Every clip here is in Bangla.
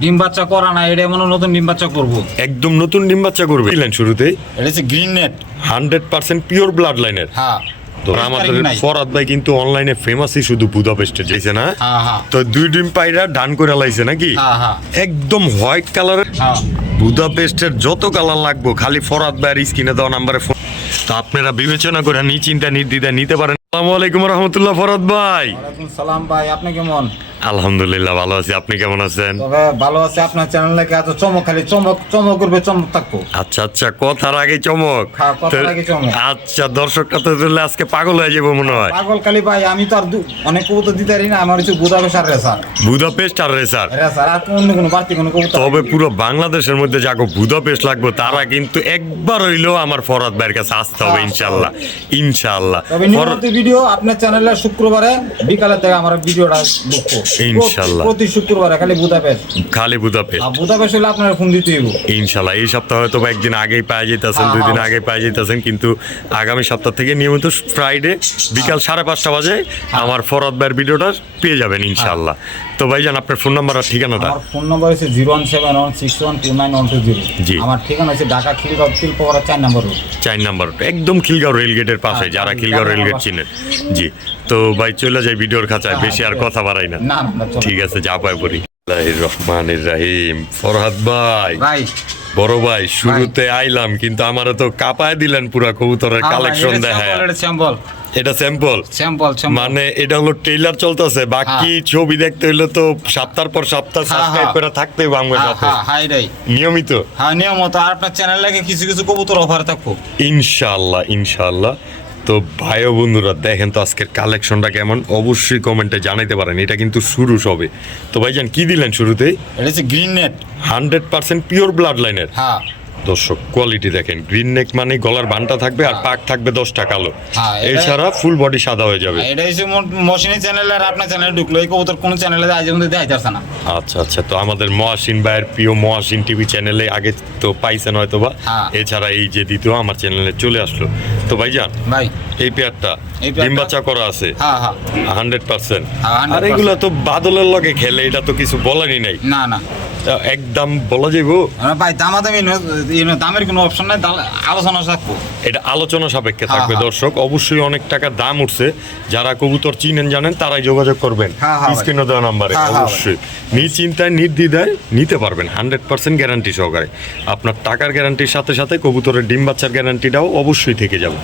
ডিম বাচ্চা করা না এটা মনে নতুন ডিম বাচ্চা করব। একদম নতুন ডিম বাচ্চা করবে। শুরুতেই এটা হচ্ছে green net hundred percent pure blood লাইনের হ্যাঁ। তো আমাদের ফরাদ ভাই কিন্তু অনলাইনে ফেমাসই শুধু বুদাপেস্টে যাইছে না। হ্যাঁ হ্যাঁ। তো দুই ডিম পাইরা ডান করে লাইছে নাকি? হ্যাঁ একদম হোয়াইট কালারের বুদাপেস্টের যত কালার লাগবো খালি ফরাদ ভাইয়ের স্ক্রিনে দেওয়া নাম্বারে ফোন তো আপনারা বিবেচনা করে নিশ্চিন্তা নির্দ্বিধায় নিতে পারেন। আসসালামু আলাইকুম রহমতুল্লাহ ফরাদ ভাই। সালাম ভাই আপনি কেমন? আলহামদুলিল্লাহ ভালো আছি। আপনি কেমন আছেন? তবে ভালো আছে আপনার চ্যানেলে এত চমক খালি চমক চমক করবে চমক থাকব? আচ্ছা আচ্ছা কথার আগে চমক। হ্যাঁ, কথার আগে চমক। আচ্ছা দর্শকটা তো তাহলে আজকে পাগল হয়ে যাব মনে হয়। পাগল খালি ভাই আমি তো আর দু- অনেক কবুতর দিতে পারি না আমার হচ্ছে বুদাবে সার রেসার। বুদাপেস্ট আর রেসার? রেসার আর অন্য কোনো বাড়তি কোনো কবুতর তবে পুরো বাংলাদেশের মধ্যে যাকে বুদাপেস্ট লাগবে তারা কিন্তু একবার হইলেও আমার ফরাদ ভাইয়ের কাছে আসতে হবে ইনশাল্লাহ ইনশাল্লাহ তবে নিয়মিত ভিডিও আপনার চ্যানেলে শুক্রবারে বিকালের থেকে আমার ভিডিওটা দেখব। ইনশাল্লাহ। প্রতি শুক্রবারে খালি বুদাপেস্ট। খালি বুদাপেস্ট। আর বুদাপেস্ট হলে আপনার ফোন দিতে হইব। ইনশাল্লাহ এই সপ্তাহে হয়তো একদিন আগেই পাওয়া যেতেছেন দুই দিন। আগে পাওয়া যেতেছেন কিন্তু আগামী সপ্তাহ থেকে নিয়মিত ফ্রাইডে বিকাল সাড়ে পাঁচটা বাজে আমার ফরাদ ভাইয়ের ভিডিওটা পেয়ে যাবেন ইনশাল্লাহ। তো ভাইজান আপনার ফোন নাম্বার আর ঠিকানাটা? আমার ফোন নম্বর হচ্ছে zero one seven one six one two nine one two zero. জি। আমার ঠিকানা হচ্ছে ঢাকা খিলগাঁও শিল্পকরা চার নম্বর রোড। চার নাম্বার একদম খিলগাঁও রেলগেটের পাশে হ্যাঁ, যারা খিলগাঁও রেলগেট চিনেন। জি তো ভাই চলে যাই ভিডিওর খাঁচায় বেশি আর কথা বাড়াই না। না না চলো। ঠিক আছে যা পায় পড়ি রহমানির রাহিম। ফরহাদ ভাই। ভাই। বড় ভাই শুরুতে আইলাম কিন্তু আমারও তো কাপায় দিলেন পুরা কবুতরের হ্যাঁ কালেকশন দেখায়। এটা স্যাম্পল স্যাম্পল স্যাম্পল মানে এটা হলো ট্রেলার চলতেছে বাকি ছবি দেখতে হইলে তো সপ্তাহ পর সপ্তাহ হ্যাঁ, সাবস্ক্রাইব হ্যাঁ। করে থাকতে হবে আমার সাথে। হ্যাঁ হাই রে। নিয়মিত? হ্যাঁ নিয়মত। আর আপনার চ্যানেল লাগে কিছু কিছু কবুতর অফার থাকব ইনশাআল্লাহ ইনশাআল্লাহ। তো ভাই ও বন্ধুরা দেখেন তো আজকের কালেকশনটা কেমন? অবশ্যই কমেন্টে জানাইতে পারেন। এটা কিন্তু শুরু সবে। তো ভাইজান কি দিলেন শুরুতেই? এটা হচ্ছে green net hundred percent pure blood লাইনের হ্যাঁ। দর্শক কোয়ালিটি দেখেন। গ্রিন নেক মানে গলার বানটা থাকবে আর পাক থাকবে দশটা কালো। হ্যাঁ, এছাড়া ফুল বডি সাদা হয়ে যাবে। এটা হচ্ছে মশিনী চ্যানেল আর আপনার চ্যানেলে ঢুকলো। এই কবুতর কোন চ্যানেলে আজ পর্যন্ত দেখাই যাচ্ছে না। আচ্ছা আচ্ছা তো আমাদের মহাসিন ভাইয়ের প্রিয় মহাসিন টিভি চ্যানেলে আগে তো পাইছেন হয়তো বা হ্যাঁ। এছাড়া এই যে দ্বিতীয় আমার চ্যানেলে চলে আসলো। তো ভাইজান ভাই। এই পেয়ারটা ডিম বাচ্চা করা আছে। হ্যাঁ হ্যাঁ। হান্ড্রেড পার্সেন্ট হ্যাঁ, 100% আর এগুলো তো বাদলের লগে খেলে এটা তো কিছু বলারই নাই। না না। একদম বলা যাইব। আমরা ভাই দামাদামি দামের কোনো অপশন নাই আলোচনা থাকব। এটা আলোচনা সাপেক্ষে হ্যাঁ, থাকবে হ্যাঁ। দর্শক। অবশ্যই অনেক টাকা দাম উঠছে। যারা কবুতর চিনেন জানেন তারাই যোগাযোগ করবেন হ্যাঁ, হ্যাঁ। স্ক্রিনে দেওয়া নাম্বারে। হ্যাঁ, হ্যাঁ, অবশ্যই। নিশ্চিন্তায় নির্দ্বিধায় নিতে পারবেন। হান্ড্রেড পার্সেন্ট গ্যারান্টি সহকারে। আপনার টাকার গ্যারান্টির সাথে সাথে কবুতরের ডিম বাচ্চার গ্যারান্টিটাও অবশ্যই থেকে যাবে।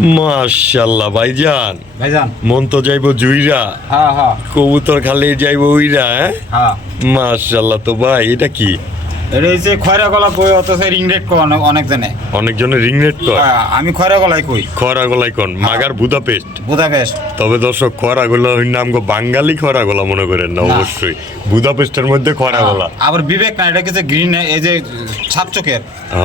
মাশাল্লাহ ভাইজান। ভাইজান। মন তো যাইবো জুইরা। হ্যাঁ হ্যাঁ। কবুতর খালি যাইব উইরা হ্যাঁ? হ্যাঁ। মাশাল্লাহ তো ভাই এটা কি? এটা হচ্ছে খয়রা গলা কই অথচ রিং রেট কো অনেক অনেক জানে রিং রেট কয়? হ্যাঁ, আমি খয়রা গলায় কই। খরা গলাই কন মাগার বুদাপেস্ট? বুদাপেস্ট। তবে দর্শক খরা গোলা নাম গো বাঙালি খরা গোলা মনে করেন না। অবশ্যই। বুদাপেস্টের মধ্যে খরা গোলা আবার বিবেক না এটা কিছু গ্রিন এই যে ছাপ চোখের।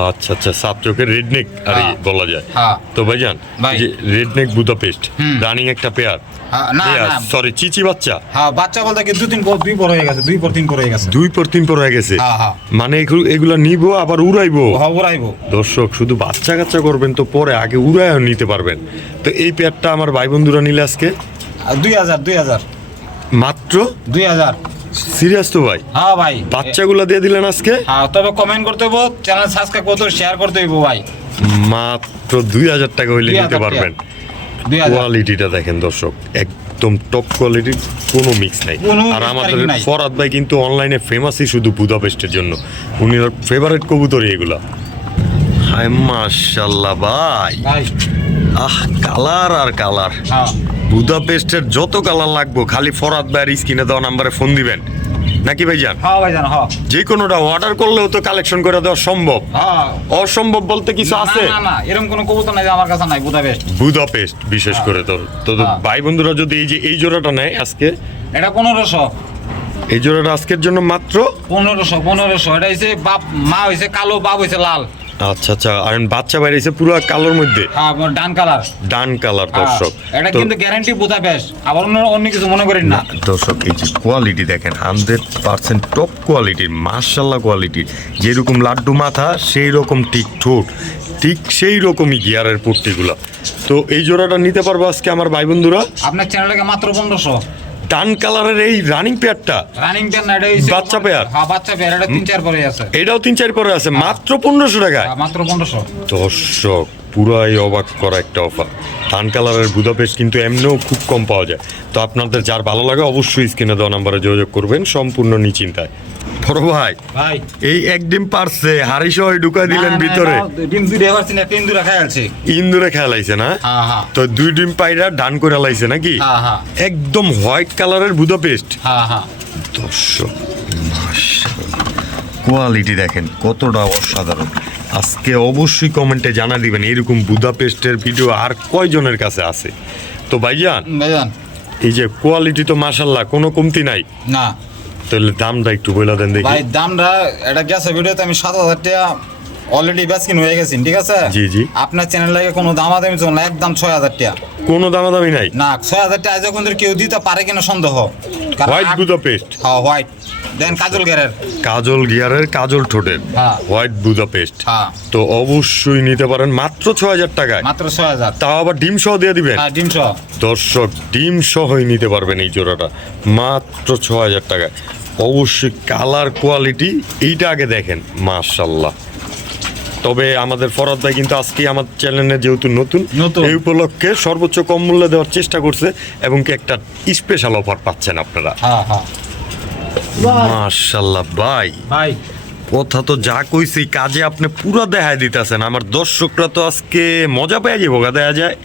আচ্ছা আচ্ছা সাপ চোখের রেডনেক আর হ্যাঁ। বলা যায়। হ্যাঁ। তো ভাইজান ভাই। যে রেডনেক বুদাপেস্ট। রানিং একটা পেয়ার হ্যাঁ, না না। সরি চিচি বাচ্চা। হ্যাঁ বাচ্চা বলতে কি দুই তিন পর দুই পর হয়ে গেছে দুই পর তিন পর হয়ে গেছে। দুই পর তিন পর হয়ে গেছে? হ্যাঁ, হ্যাঁ। মানে এগুলা নিবো আবার উড়াইবো? আইবো দর্শক শুধু বাচ্চা কাচ্চা করবেন তো পরে আগে উড়ায়ও নিতে পারবেন। তো এই পেয়ারটা আমার ভাই বন্ধুরা নিলে আজকে? দুই হাজার দুই হাজার। মাত্র? দুই হাজার। সিরিয়াস তো ভাই? হ্যাঁ ভাই। বাচ্চাগুলো দিয়ে দিলেন আজকে? হ্যাঁ তবে কমেন্ট করতে হইব চ্যানেল সাবস্ক্রাইব করতে শেয়ার করতে হইব ভাই। মাত্র দুই হাজার টাকা হইলে নিতে পারবেন। কোয়ালিটিটা দেখেন দর্শক একদম টপ কোয়ালিটির কোনো মিক্স নাই। আর আমাদের ফরাদ ভাই কিন্তু অনলাইনে ফেমাসই শুধু বুদাপেস্টের জন্য। উনি ফেভারিট কবুতরই এগুলা। হায় মাশাল্লাহ ভাই। ভাই। আহ কালার আর কালার হ্যাঁ। বুদাপেস্টের যত কালার লাগবো খালি ফরাদ ভাইয়ের স্ক্রিনে দেওয়া নাম্বারে ফোন দিবেন। নাকি ভাইজান? হ্যাঁ ভাই জান হ্যাঁ। যে কোনোটা অর্ডার করলেও তো কালেকশন করে দেওয়া সম্ভব। হ্যাঁ। অসম্ভব বলতে কিছু আছে? না না এরকম কোনো কবুতর নাই আমার কাছে নাই বুদাপেস্ট। বুদাপেস্ট বিশেষ করে তোর। তো তো হ্যাঁ। ভাই বন্ধুরা যদি এই যে এই জোড়াটা নেয় আজকে? এটা পনেরোশো। এই জোড়াটা আজকের জন্য মাত্র? পনেরোশো পনেরোশো। এটা হয়েছে বাপ মা হয়েছে কালো বাপ হয়েছে লাল। আচ্ছা আচ্ছা আর বাচ্চা বাইরেছে পুরো কালোর মধ্যে? হ্যাঁ ডান কালার। ডান কালার হ্যাঁ, দর্শক। এটা কিন্তু গ্যারান্টি বুঝা বেশ। আবার অন্য অন্য কিছু মনে করেন না। দর্শক এই যে কোয়ালিটি দেখেন হান্ড্রেড পার্সেন্ট টপ কোয়ালিটির মার্শাল্লাহ কোয়ালিটির যেরকম লাড্ডু মাথা সেই রকম ঠিক ঠোঁট ঠিক সেই রকমই গিয়ারের পট্টিগুলো। তো এই জোড়াটা নিতে পারব আজকে আমার ভাই বন্ধুরা? আপনার চ্যানেলটাকে মাত্র পনেরোশো। টান কালারের এই রানিং পেয়ারটা রানিং পেয়ার না এটা বাচ্চা পেয়ার? হ্যাঁ বাচ্চা পেয়ার এটা তিন চার পরে আছে। এটাও তিন চার পরে আছে মাত্র পনেরোশো টাকায়। হ্যাঁ, মাত্র পনেরোশো। দর্শক পুরাই অবাক করা একটা অফার। টান কালারের বুদাপেস্ট কিন্তু এমনিও খুব কম পাওয়া যায়। তো আপনাদের যার ভালো লাগে অবশ্যই স্ক্রিনে দেওয়া নাম্বারে যোগাযোগ করবেন সম্পূর্ণ নিশ্চিন্তায়। বড় ভাই ভাই। এই এক ডিম পারছে হাড়ি সহ ঢুকাই দিলেন ভিতরে। ডিম পারছি না তিন ইন্দুরে না? হ্যাঁ হ্যাঁ। তো দুই ডিম পাইরা ডান করে লাইছে নাকি? হ্যাঁ একদম হোয়াইট কালারের বুদাপেস্ট দর্শক কোয়ালিটি দেখেন কতটা অসাধারণ। আজকে অবশ্যই কমেন্টে জানা দিবেন এরকম বুদাপেস্টের ভিডিও আর কয়জনের কাছে আছে? তো ভাইজান ভাইজান। এই যে কোয়ালিটি তো মাশাল্লাহ কোনো কমতি নাই। না। তাহলে দামটা একটু বলে দেন দেখি। ভাই দামটা এটা গেছে ভিডিওতে আমি সাত হাজার টাকা অলরেডি বেসকিন হয়ে গেছেন ঠিক আছে? জি, জি। আপনার চ্যানেল লাগে কোনো দামাদামি চল না একদম ছয় হাজার টাকা। কোনো দামাদামি নাই। না ছয় হাজার টাকা যখন কেউ দিতে পারে কিনা সন্দেহ। হোয়াইট আট- বুদাপেস্ট হ্যাঁ হোয়াইট দেন কাজল গিয়ারের। কাজল গিয়ারের কাজল ঠোঁটের। হ্যাঁ। হোয়াইট বুদাপেস্ট হ্যাঁ। তো অবশ্যই নিতে পারেন মাত্র ছ হাজার টাকায়। মাত্র ছয় হাজার। তাও আবার ডিম সহ দিয়ে দিবেন। হ্যাঁ ডিম সহ। দর্শক ডিম সহই নিতে পারবেন এই জোড়াটা। মাত্র ছ হাজার টাকায়। অবশ্যই কালার কোয়ালিটি এইটা আগে দেখেন মাশাল্লাহ তবে আমাদের ফরাদ ভাই কিন্তু আজকে আমার চ্যানেলে যেহেতু নতুন। এই উপলক্ষে সর্বোচ্চ কম মূল্যে দেওয়ার চেষ্টা করছে এবং কি একটা স্পেশাল অফার পাচ্ছেন আপনারা। হ্যাঁ হ্যাঁ। মাশাল্লাহ ভাই। ভাই। কথা তো যা কইছি কাজে আপনি পুরো দেখায় দিতেছেন। আমার দর্শকরা তো আজকে মজা পেয়ে যাব গা দেখা যায়।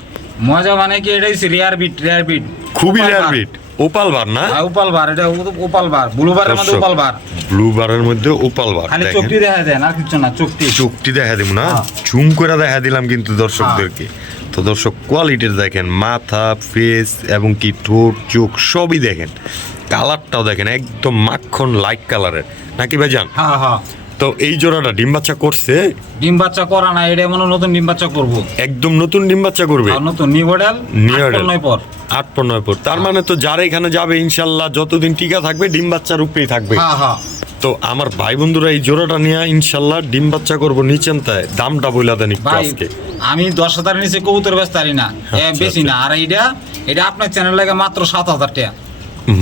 মজা মানে কি এটাই রেয়ার বিট রেয়ার বিট খুবই রেয়ার বিট ওপাল বার না? হ্যাঁ উপাল বার এটা উপাল বার ব্লু বারের মধ্যে উপাল বার ব্লু বারের মধ্যে ওপাল বার খালি। চোখটি দেখা যায় না আর কিছু না চোখটি চোখটি দেখা দিব না? হ্যাঁ। ঝুম করে দেখা দিলাম কিন্তু দর্শকদেরকে। তো দর্শক কোয়ালিটির দেখেন মাথা ফেস এবং কি ঠোঁট চোখ সবই দেখেন। কালারটাও দেখেন একদম মাখন লাইট কালারের নাকি ভাইজান? হ্যাঁ হ্যাঁ। তো এই জোড়াটা ডিম বাচ্চা করছে? ডিম বাচ্চা করা না এটা মনে নতুন ডিম বাচ্চা করব। একদম নতুন ডিম বাচ্চা করবে? নতুন নিউ মডেল New নয় পর। আট পনেরো পর। তার মানে তো যারা এখানে যাবে ইনশাল্লাহ যতদিন টিকা থাকবে ডিম বাচ্চার উপরেই থাকবে। হ্যাঁ হ্যাঁ। তো আমার ভাই বন্ধুরা এই জোড়াটা নিয়ে ইনশাল্লাহ ডিম বাচ্চা করব নিচেনতায় দামটা বইলা দেন আজকে। আমি দশ হাজার নিচে কবুতর ব্যস্ত পারি না। আচ্ছা, বেশি না। আর এইটা এটা আপনার চ্যানেল লাগে মাত্র সাত হাজার টাকা।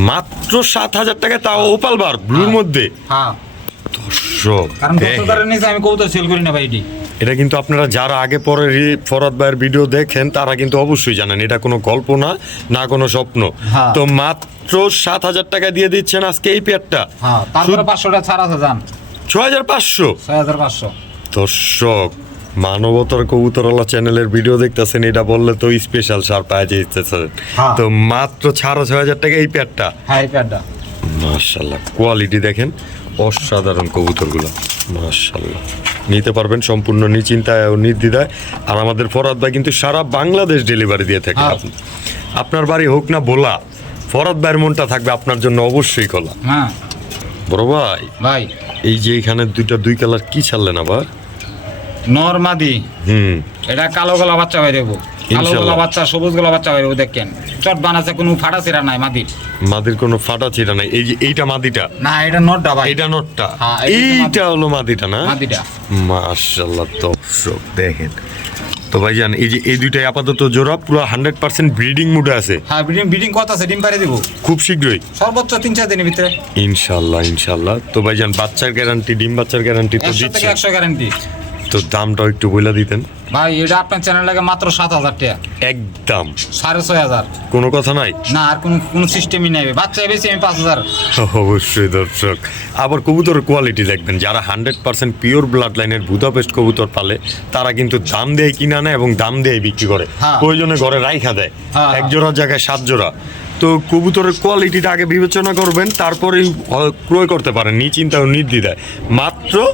মাত্র সাত হাজার টাকা তাও ওপাল বার ব্লুর হ্যাঁ। মধ্যে? হ্যাঁ। দর্শক কারণ। নিচে আমি সেল করি না ভাই এটি। এটা কিন্তু আপনারা যারা আগে পরে ফরহাদ ভাইয়ের ভিডিও দেখেন তারা কিন্তু অবশ্যই জানেন এটা কোনো গল্প না না কোনো স্বপ্ন। হ্যাঁ। তো মাত্র সাত হাজার টাকা দিয়ে দিচ্ছেন আজকে এই পেয়ারটা। হ্যাঁ তারপরে পাঁচশো টাকা ছাড় আছে যান ছয় হাজার পাঁচশো? ছয় হাজার পাঁচশো। দর্শক মানবতার কবুতরওয়ালা চ্যানেলের ভিডিও দেখতেছেন এটা বললে তো স্পেশাল সার পাওয়া যেতেছে হ্যাঁ। তো মাত্র ছাড়ো ছয় হাজার টাকা এই প্যাডটা হ্যাঁ এই প্যাডটা মার্শাল্লাহ কোয়ালিটি দেখেন। অসাধারণ কবুতরগুলো মার্শাল্লাহ নিতে পারবেন সম্পূর্ণ নিশ্চিন্তায় ও নির্দ্বিধায়। আর আমাদের ফরাদ ভাই কিন্তু সারা বাংলাদেশ ডেলিভারি দিয়ে থাকে। হ্যাঁ। আপনি- আপনার বাড়ি হোক না বলা ফরাদ ভাইয়ের মনটা থাকবে আপনার জন্য অবশ্যই খোলা হ্যাঁ। বড় ভাই। ভাই। এই যে এখানে দুইটা দুই কালার কি ছাড়লেন আবার? নরমাদি হুম। এটা কালো গলা বাচ্চা বাইরে দেবো কালো ইনশাল্লাহ। গলা বাচ্চা সবুজ গলা বাচ্চা বাইরে দেখেন। চট বানাচ্ছে কোনো ফাটা নাই মাদির মাদির কোনো ফাটা নাই। এই যে এইটা মাদিটা না এটা নটটা ভাই। এইটা নটটা? হ্যাঁ, এইটা হলো মাদিটা না? মাদিটা দর্শক দেখেন। তো ভাইজান এই যে এই দুইটাই আপাতত জোড়া পুরো হান্ড্রেড পার্সেন্ট ব্রিডিং মুডে আছে। হ্যাঁ বিডিং বিডিং কত আছে? ডিম পারে দিব। খুব শীঘ্রই। সর্বোচ্চ তিন চার দিনের ভিতরে। ইনশাল্লাহ ইনশাল্লাহ তো ভাইজান বাচ্চার গ্যারান্টি ডিম বাচ্চার গ্যারান্টি তো দিচ্ছে। একশো গ্যারান্টি তো দামটাও একটু বলে দিতেন। ভাই এটা আপনার চ্যানেল লাগে মাত্র সাত হাজার টাকা। একদম। সাড়ে ছয় হাজার। কোনো কথা নাই? না আর কোনো কোনো সিস্টেমই নেই বাচ্চা বেশি আমি পাঁচ হাজার। অবশ্যই দর্শক। আবার কবুতরের কোয়ালিটি দেখবেন যারা হান্ড্রেড পার্সেন্ট পিওর ব্লাড লাইনের বুদাপেস্ট কবুতর পালে তারা কিন্তু দাম দিয়ে কিনা নেয় এবং দাম দিয়ে বিক্রি করে। হ্যাঁ। প্রয়োজনে ঘরে রাইখা দেয়। হ্যাঁ, এক হ্যাঁ। জোড়ার জায়গায় সাত জোড়া তো কবুতরের কোয়ালিটিটা আগে বিবেচনা করবেন তারপরেই হ- ক্রয় করতে পারেন নিশ্চিন্তা ও নির্দ্বিধায়। মাত্র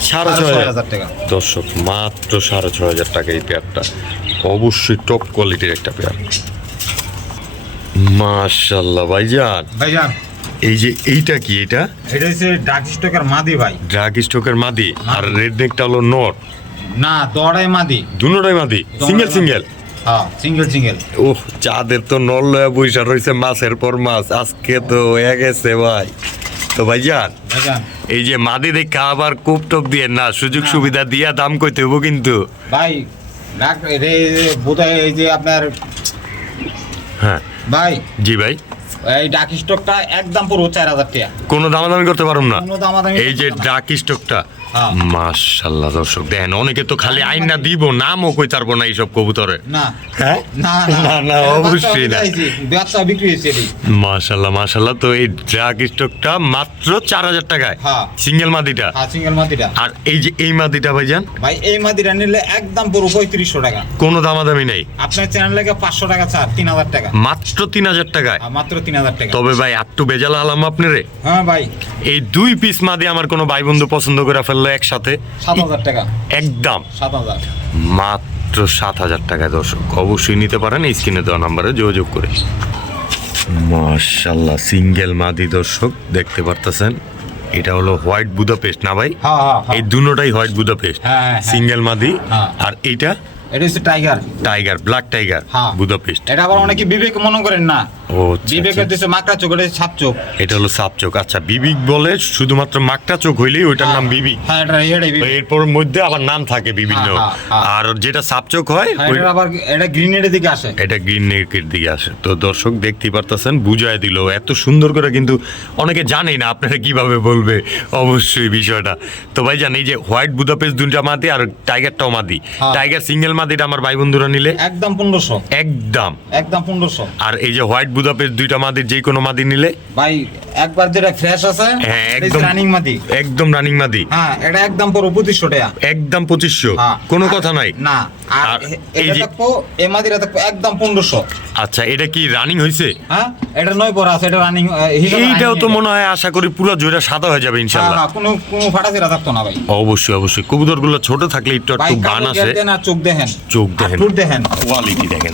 সাড়ে সাড়ে ছয় ছয় হাজার। হাজার টাকা। দর্শক মাত্র সাড়ে ছয় হাজার টাকা এই পেয়ারটা অবশ্যই টপ কোয়ালিটির একটা পেয়ার মাশাল্লাহ ভাইজান। ভাইজান। এই যে এইটা কি এটা? এটা হচ্ছে ডাক স্টকের মাদি ভাই। ড্রাগ স্টকের মাদি। আর রেড নেকটা হলো নট। না দড়াই মাদি। দুনোটাই মাদি। সিঙ্গেল সিঙ্গেল হ্যাঁ সিঙ্গেল সিঙ্গেল ওহ চাঁদের তো নল লয়া বৈশা রয়েছে মাছের পর মাছ। আজকে তো হয়ে গেছে ভাই। তো ভাইজান এই যে মাদি দেখা আবার কূপ টপ দিয়ে না সুযোগ সুবিধা দিয়া দাম কইতে হব কিন্তু। ভাই ডাক রে বোধহয় এই যে আপনার হ্যাঁ। ভাই। জি ভাই। এই ডাক স্টকটা একদম পুরো চার হাজার টাকা। কোনো দামাদামি করতে পারুন না। এই যে। ডাক স্টকটা। মাশাল্লাহ দর্শক দেখেন অনেকে তো খালি আইন না দিব নামও কই না এইসব কবুতরে। না। হ্যাঁ? না না না অবশ্যই না। ব্যবসা বিক্রি হয়েছে মাশাল্লাহ মাশাল্লাহ তো এই ড্রাগ স্টকটা মাত্র চার হাজার টাকায়। হ্যাঁ। সিঙ্গেল মাদিটা। হ্যাঁ সিঙ্গেল মাদিটা। আর এই যে এই মাদিটা ভাইজান? ভাই এই মাদিটা নিলে একদম পুরো পঁয়ত্রিশশো টাকা। কোনো দামাদামি নেই। আপনার চ্যানেল লাগে পাঁচশো টাকা ছাড় তিন হাজার টাকা। মাত্র তিন হাজার টাকায়? মাত্র তিন হাজার টাকা। তবে ভাই একটু বেজাল আলাম আপনারে। হ্যাঁ ভাই। এই দুই পিস মাদি আমার কোনো ভাই বন্ধু পছন্দ করে ফেলল একসাথে? সাত হাজার টাকা। একদম। সাত হাজার। মাত্র সাত হাজার টাকায় দর্শক। অবশ্যই নিতে পারেন এই স্ক্রিনে দেওয়া নাম্বারে যোগাযোগ করে। মার্শাল্লাহ সিঙ্গেল মাদি দর্শক দেখতে পারতেছেন? এটা হলো হোয়াইট বুদাপেস্ট না ভাই? হ্যাঁ হ্যাঁ হ্যাঁ। এই দুটোটাই হোয়াইট বুদাপেস্ট। হ্যাঁ, হ্যাঁ, হ্যাঁ। সিঙ্গেল মাদি। আর এইটা? এটা হচ্ছে টাইগার। টাইগার ব্ল্যাক টাইগার হ্যাঁ। বুদাপেস্ট। এটা আবার অনেকে বিবেক মনে করেন না। ও আচ্ছা, বিবেকের আচ্ছা। মাকড়া চোখ এটা সাপ চোখ। এটা হলো সাপ চোখ। আচ্ছা বিবিক বলে শুধুমাত্র মাকটা চোখ হইলেই ওইটার নাম বিবিক। হ্যাঁ এটা এটাই বিবেক। এরপর মধ্যে আবার নাম থাকে বিভিন্ন। হ্যাঁ, হ্যাঁ, হ্যাঁ। আর যেটা সাপ চোখ হয় হ্যাঁ, এটা আবার এটা গ্রিনেডের দিকে আসে। এটা গ্রিন নেকের দিকে আসে। তো দর্শক দেখতেই পারতেছেন বুঝায় দিল। এত সুন্দর করে কিন্তু অনেকে জানেই না আপনারা কীভাবে বলবে অবশ্যই বিষয়টা। তো ভাই জান যে হোয়াইট বুদাপেস্ট দুইটা মাদি আর টাইগারটাও মাদি। হ্যাঁ। টাইগার সিঙ্গেল মাদিটা আমার ভাই বন্ধুরা নিলে? একদম পনেরোশো। একদম। একদম পনেরোশো। আর এই যে হোয়াইট বুদাপেস্ট দুইটা মাদির যে কোনো মাদি নিলে। ভাই একবার যেটা ফ্রেশ আছে হ্যাঁ একদম রানিং মাদি। একদম রানিং মাদি। হ্যাঁ এটা একদম পুরো টাকা। একদম পঁচিশশো। হ্যাঁ। কোনো কথা নাই। না আর এই যে- দেখব এ মাদিরা দেখব একদম পনেরোশো। আচ্ছা এটা কি রানিং হয়েছে হ্যাঁ এটা নয় পর আছে এটা রানিং এইটাও তো মনে হয় আশা করি পুরো জোড়া সাদা হয়ে যাবে ইনশাল্লাহ কোনো কোনো ফাটাফিরা থাকতো না ভাই। অবশ্যই অবশ্যই। কবুতরগুলো ছোট থাকলে একটু একটু বান আর চোখ দেখেন। চোখ দেখেন। দেখেন। কোয়ালিটি দেখেন।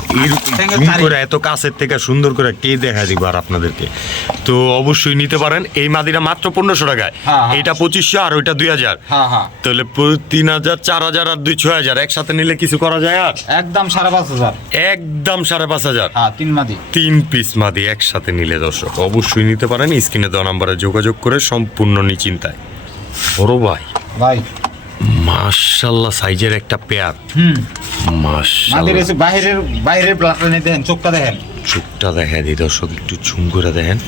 চারি। করে এত কাছের থেকে সুন্দর করে কে দেখা দিব আর আপনাদেরকে। তো অবশ্যই নিতে পারেন। এই মাদিরা মাত্র পনেরোশো টাকায়। হ্যাঁ, হ্যাঁ। এইটা পঁচিশশো আর ওইটা দুই হাজার। হ্যাঁ তাহলে তিন হাজার চার হাজার আর দুই ছয় হাজার। একসাথে নিলে কিছু করা যায় আর? একদম সাড়ে পাঁচ হাজার। একদম সাড়ে পাঁচ হাজার। তিন মাদি। তিন পিস মাদি একসাথে নিলে দর্শক। অবশ্যই নিতে পারেন। স্ক্রিনে দেওয়া নাম্বারে যোগাযোগ করে সম্পূর্ণ নিচিন্তায় বড় ভাই। ভাই। মার্শাল্লাহ সাইজের একটা পেয়ার। হুম। এসে বাইরের বাইরের ব্লাডটা নিয়ে দেখেন চোখটা দেখেন। চোখটা দেখা দিই দর্শক একটু ঝুম করে দেখেন।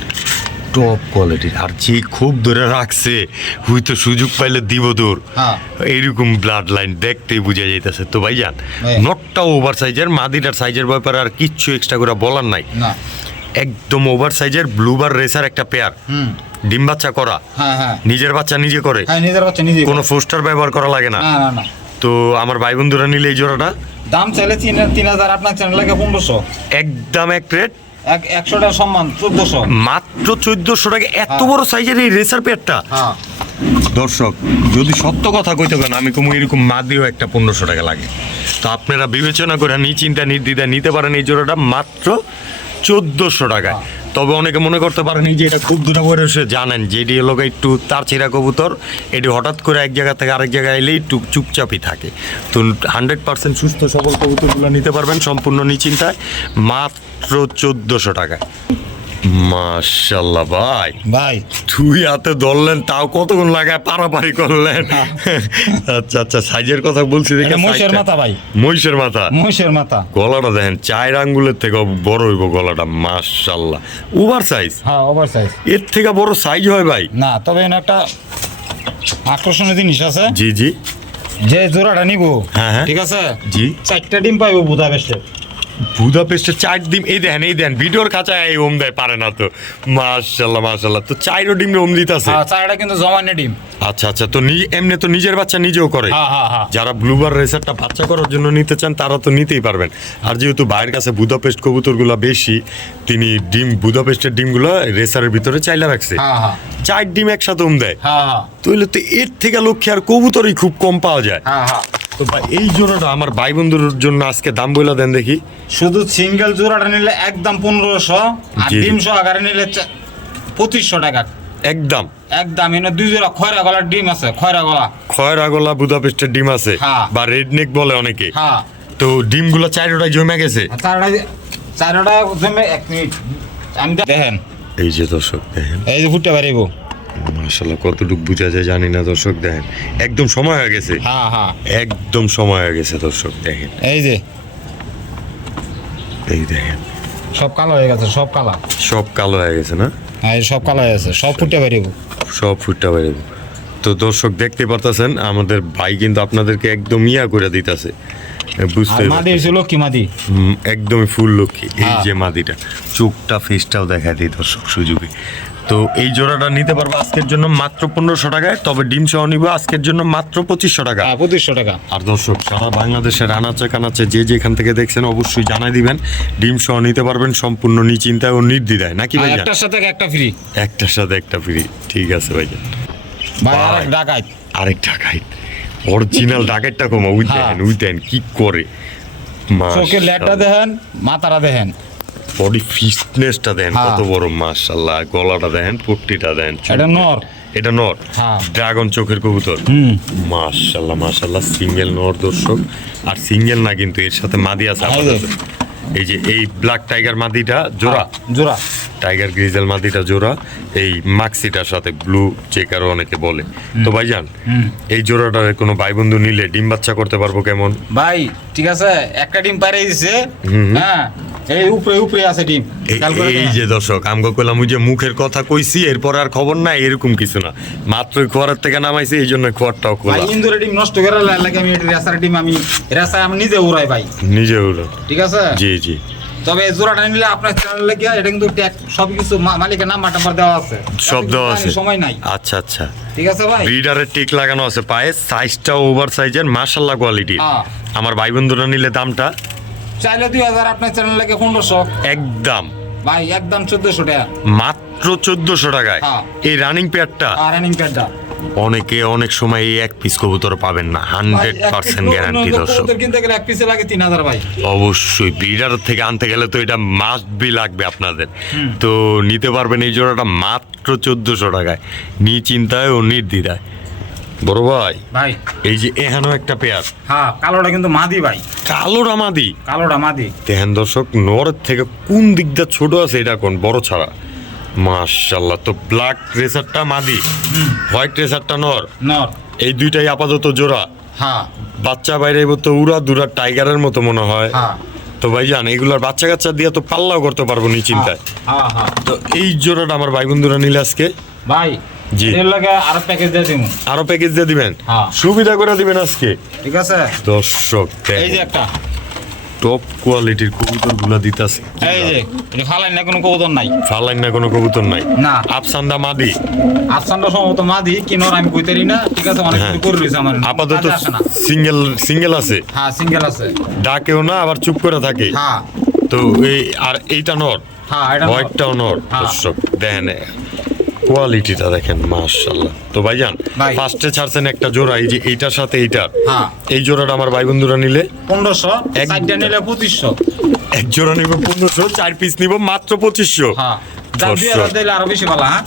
টপ কোয়ালিটির আর যে খুব ধরে রাখছে হুই তো সুযোগ পাইলে দিব তোর। হ্যাঁ। এইরকম ব্লাড লাইন দেখতেই বুঝা যাইতেছে। তো ভাইজান হ্যাঁ। নটটাও ওভার সাইজের মাদিটার সাইজের ব্যাপারে আর কিচ্ছু এক্সট্রা করে বলার নাই। একদম ওভার সাইজের ব্লুবার রেসার একটা পেয়ার ডিম বাচ্চা করা। হ্যাঁ হ্যাঁ। নিজের বাচ্চা নিজে করে। নিজের কোনো পোস্টার ব্যবহার করা লাগে না। তো আমার ভাই বন্ধুরা নিলে এই জোড়াটা। দাম চাইলে তিন হাজার আপনার চ্যানেল লাগে পনেরোশো। একদম এক রেট? এক একশো টাকা সম্মান চোদ্দশো। মাত্র চোদ্দশো টাকা। এত হ্যাঁ। বড় সাইজের এই রেসার পেয়ারটা হ্যাঁ। দর্শক যদি সত্য কথা কইতে পারেন আমি কমু এরকম মাদিও একটা পনেরোশো টাকা লাগে। তো আপনারা বিবেচনা করে নিশ্চিন্তা নির্দ্বিধা নিতে পারেন এই জোড়াটা মাত্র চোদ্দোশো টাকায়। তবে অনেকে মনে করতে পারেন যে এটা খুব দূরে এসে জানেন যে এটি হলো একটু তার ছেঁড়া কবুতর, এটি হঠাৎ করে এক জায়গা থেকে আরেক জায়গায় এলেই একটু চুপচাপই থাকে। তো হান্ড্রেড পার্সেন্ট সুস্থ সবল কবুতরগুলো নিতে পারবেন সম্পূর্ণ নিশ্চিন্তায়, মাত্র চোদ্দোশো টাকায়। মাশাল্লাহ ভাই। ভাই। তুই হাতে ধরলেন তাও কতক্ষণ লাগায় পারাপারি করলেন? আচ্ছা আচ্ছা সাইজের কথা বলছি দেখে মহিষের মাথা ভাই। মহিষের মাথা? মহিষের মাথা। গলাটা দেখেন চার আঙ্গুলের থেকে বড় হইব গলাটা মাশাল্লাহ। Over size? হ্যাঁ ওভার সাইজ। এর থেকে বড় সাইজ হয় ভাই। না তবে একটা আকর্ষণীয় জিনিস আছে। জি জি। যে জোড়াটা নিব হ্যাঁ, হ্যাঁ। ঠিক আছে? জি। চারটা ডিম পাইবো বুধা বেস্টে বুদাপেস্টের চার ডিম এই দেন এই দেন ভিডিওর কাঁচায় এই ওম দেয় পারে না তো। মাশাল্লাহ মাশাল্লাহ। তো চাইরো ডিম ওম দিতেছে হ্যাঁ চারটা কিন্তু জমানে ডিম। আচ্ছা আচ্ছা তো এমনি তো নিজের বাচ্চা নিজেও করে। হ্যাঁ হ্যাঁ হ্যাঁ। যারা ব্লুবার রেসারটা বাচ্চা করার জন্য নিতে চান তারা তো নিতেই পারবেন। আর যেহেতু বাইরের কাছে বুদাপেস্ট কবুতরগুলো বেশি তিনি ডিম বুদাপেস্টের ডিমগুলো রেসারের ভিতরে চাইলা রাখছে। চার ডিম একসাথে উম দেয়। তাহলে তো এর থেকে লক্ষ্যে আর কবুতরই খুব কম পাওয়া যায়। তো ভাই এই জোড়াটা আমার ভাই বন্ধুর জন্য আজকে দাম বলে দেন দেখি। শুধু সিঙ্গেল জোড়াটা নিলে একদম পনেরোশো আর জি, জি। ডিম সহকারে নিলে পঁচিশশো টাকা। একদম। একদম এনে দুই জোড়া খয়রা গলার ডিম আছে খয়রা গলা। খয়রা গলা বুদাপেস্টের ডিম আছে হ্যাঁ। বা রেড নেক বলে অনেকে। হ্যাঁ। তো ডিমগুলো চারোটায় জমে গেছে। চারটা চারটা জমে এক মিনিট। আমি দেখেন। এই যে দর্শক দেখেন। এই যে ফুটতে পারিব মাসাল্লাহ কতটুকু বোঝা যায় জানি না দর্শক দেখেন। একদম সময় হয়ে গেছে। হ্যাঁ হ্যাঁ একদম সময় হয়ে গেছে দর্শক দেখেন। এই যে। এই দেখেন। সব কালো হয়ে গেছে সব কালা। সব কালো হয়ে গেছে না? হ্যাঁ সব কালো হয়ে গেছে সব ফুটে বেরিয়ে সব ফুটটা বেরোব তো দর্শক দেখতে পারতেছেন আমাদের ভাই কিন্তু আপনাদেরকে একদম ইয়া করে দিতেছে। বুঝতে মাদি হয়েছে লক্ষ্মী মাদি। একদমই ফুল লক্ষ্মী। এই হ্যাঁ। যে মাদিটা চোখটা ফেসটাও দেখা দিই দর্শক সুযোগে। তো এই জোড়াটা নিতে পারব আজকের জন্য মাত্র পনেরোশো টাকায় তবে ডিম সহ নিবো আজকের জন্য মাত্র পঁচিশশো টাকা। হ্যাঁ পঁচিশশো টাকা। আর দর্শক সারা বাংলাদেশের আনাচে কানাচে যে যেখান থেকে দেখছেন অবশ্যই জানাই দিবেন ডিম সহ নিতে পারবেন সম্পূর্ণ নিচিন্তায় ও নির্দ্বিধায়। নাকি আর ভাই একটার সাথে একটা ফ্রি একটার সাথে একটা ফ্রি ঠিক আছে ভাই ভাই। আরেক ডাকাইত। অরিজিনাল ডাকাইতটা কমা উই হ্যাঁ। দেন উই দেন কি করে? চোখে লেটটা দেখেন মাথাটা দেখেন। বডি ফিটনেসটা দেন হ্যাঁ। কত বড় মাশাল্লাহ গলাটা দেন পট্টিটা দেন এটা নর। এটা নর। হ্যাঁ। ড্রাগন চোখের কবুতর। হুম। মাশাল্লাহ মাশাল্লাহ সিঙ্গেল নর দর্শক। আর সিঙ্গেল না কিন্তু এর সাথে মাদি আছে এই যে। এই যে এই ব্ল্যাক টাইগার মাদিটা জোড়া? জোড়া। টাইগার গ্রিজেল মাদিটা জোড়া এই মাক্সিটার সাথে ব্লু চেকারও অনেকে বলে। তো ভাইজান এই জোড়াটার কোনো ভাই বন্ধু নিলে ডিম বাচ্চা করতে পারব কেমন? ভাই ঠিক আছে একটা ডিম পারে দিছে। হ্যাঁ এই উপরে উপরে আছে ডিম। এই-। যে দর্শক আমগো কইলাম ওই যে মুখের কথা কইছি এরপর আর খবর নাই এরকম কিছু না। মাত্র খোয়ারের থেকে নামাইছি এই জন্য খোয়ারটাও ভাই খোলা ইন্দুরের ডিম নষ্ট করে লাগে আমি এটা রেসার ডিম আমি আমি নিজে উড়াই ভাই। নিজে উড়ো। ঠিক আছে? জি জি। তবে জোড়াটা নিলে আপনার চ্যানেলে গিয়ে এটা কিন্তু ট্যাগ সব কিছু মালিকের নাম্বার টাম্বার দেওয়া আছে। সব দেওয়া আছে? সময় নাই। আচ্ছা আচ্ছা। ঠিক আছে ভাই? ব্রিডারের টিক লাগানো আছে পায়ে সাইজটাও ওভার সাইজের মাশাল্লাহ কোয়ালিটি হ্যাঁ। আমার ভাই বন্ধুরা নিলে দামটা? চাইলে দুই হাজার আপনার চ্যানেল লাগে পনেরোশো। একদম। ভাই একদম চোদ্দশো টাকা। মাত্র চোদ্দশো টাকায়। হ্যাঁ। এই রানিং পেয়ারটা আর রানিং প্যাডটা অনেকে অনেক সময় এই এক পিস কবুতর পাবেন না হান্ড্রেড পার্সেন্ট গ্যারান্টি দর্শক কিনতে গেলে এক পিসে লাগে তিন হাজার ভাই। অবশ্যই ব্রিডার থেকে আনতে গেলে তো এটা মাস্ট বি লাগবে আপনাদের। তো নিতে পারবেন এই জোড়াটা মাত্র চোদ্দশো টাকায় নি চিন্তায় ও নির্দ্বিধায়। বড় ভাই ভাই। এই যে এখানেও একটা পেয়ার হ্যাঁ কালোটা কিন্তু মাদি ভাই। কালোরা মাদি? কালোটা মাদি। দেখেন দর্শক নরের থেকে কোন দিকটা ছোট আছে এটা কোন? বড় ছাড়া। মাশাল্লাহ তো ব্ল্যাক রেসারটা মাদি হোয়াইট রেসারটা নর। নর। এই দুইটাই আপাতত জোড়া। হ্যাঁ। বাচ্চা বাইরে তো উড়া দুরা টাইগারের মতো মনে হয়। হ্যাঁ। তো ভাইজান এগুলার বাচ্চা কাচ্চা দিয়ে তো পাল্লাও করতে পারব নি চিন্তায় হ্যাঁ হ্যাঁ। তো এই জোড়াটা আমার ভাই বন্ধুরা নিলে আজকে। ভাই জি। এর লাগে আরও প্যাকেজ দিয়ে দিব আরও প্যাকেজ দিয়ে দিবেন। সুবিধা করে দিবেন আজকে। ঠিক আছে। দর্শক এই যে একটা। টপ কোয়ালিটির কবুতরগুলা দিতাছে। এই যে এটা ফালাই না কোনো কবুতর নাই? ফালাইন না কোনো কবুতর নাই। না। আফসান্দা মাদি। আফসানটা সম্ভবত মাদি কি নর আমি কইতারি না ঠিক আছে অনেক হ্যাঁ। কিছু করে রয়েছে আমার। আপাতত সিঙ্গেল সিঙ্গেল আছে। হ্যাঁ সিঙ্গেল আছে। ডাকেও না আবার চুপ করে থাকে। হ্যাঁ। তো এই আর এইটা নর। হ্যাঁ এটা নর। হোয়াইটটাও নর হ্যাঁ। দর্শক দেখেন। কোয়ালিটিটা দেখেন মাশাল্লাহ তো ভাইজান ভাই। ফার্স্টে ছাড়ছেন একটা জোড়া এই যে এইটার সাথে এইটার হ্যাঁ। এই জোড়াটা আমার ভাই বন্ধুরা নিলে? পনেরোশো এক- নিলে পঁচিশশো। এক জোড়া নিব পনেরোশো চার পিস নিব মাত্র পঁচিশশো। হ্যাঁ। দিলে আরও বেশি ভালো হ্যাঁ?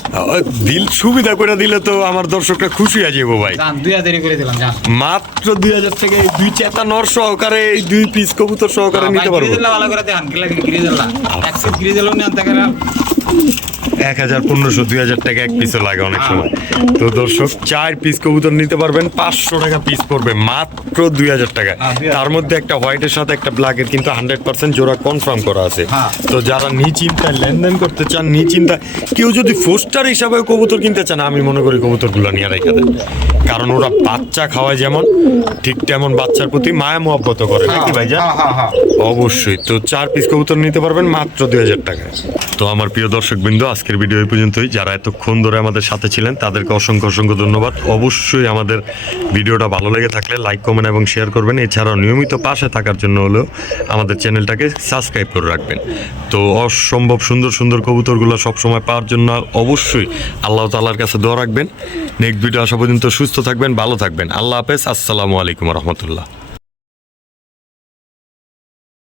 সুবিধা করে দিলে তো আমার দর্শকরা খুশি হয়ে যাব ভাই। মাত্র দুই হাজার থেকে এই দুই চেতা নর সহকারে এই দুই পিস কবুতর সহকারে নিতে পারব। এক হাজার পনেরোশো দুই হাজার টাকা এক পিসও লাগে অনেক সময়। তো দর্শক চার পিস কবুতর নিতে পারবেন পাঁচশো টাকা পিস পড়বে মাত্র দুই হাজার টাকা। হ্যাঁ, 2000 তার মধ্যে একটা হোয়াইটের সাথে একটা ব্ল্যাকের কিন্তু হান্ড্রেড পার্সেন্ট জোড়া কনফার্ম করা আছে। হ্যাঁ। তো যারা নিচিন্তায় লেনদেন করতে চান নিচিন্তায় কেউ যদি ফোস্টার হিসাবে কবুতর কিনতে চান আমি মনে করি কবুতরগুলো নিয়ে রেখে দেন। কারণ ওরা বাচ্চা খাওয়ায় যেমন ঠিক তেমন বাচ্চার প্রতি মায়া মহব্বত করে নাকি ভাই হ্যাঁ হ্যাঁ হ্যাঁ। অবশ্যই। তো চার পিস কবুতর নিতে পারবেন মাত্র দুই হাজার টাকায়। তো আমার প্রিয় দর্শক বিন্দু আজকের ভিডিও এই পর্যন্তই। যারা এতক্ষণ ধরে আমাদের সাথে ছিলেন, তাদেরকে অসংখ্য অসংখ্য ধন্যবাদ। অবশ্যই আমাদের ভিডিওটা ভালো লেগে থাকলে লাইক, কমেন্ট এবং শেয়ার করবেন। এছাড়াও নিয়মিত পাশে থাকার জন্য হলেও আমাদের চ্যানেলটাকে সাবস্ক্রাইব করে রাখবেন। তো অসম্ভব সুন্দর সুন্দর কবুতরগুলো সবসময় পাওয়ার জন্য অবশ্যই আল্লাহ তাল্লার কাছে দোয়া রাখবেন। নেক্সট ভিডিও আসা পর্যন্ত সুস্থ থাকবেন, ভালো থাকবেন। আল্লাহ হাফেজ। আসসালামু আলাইকুম রহমতুল্লাহ।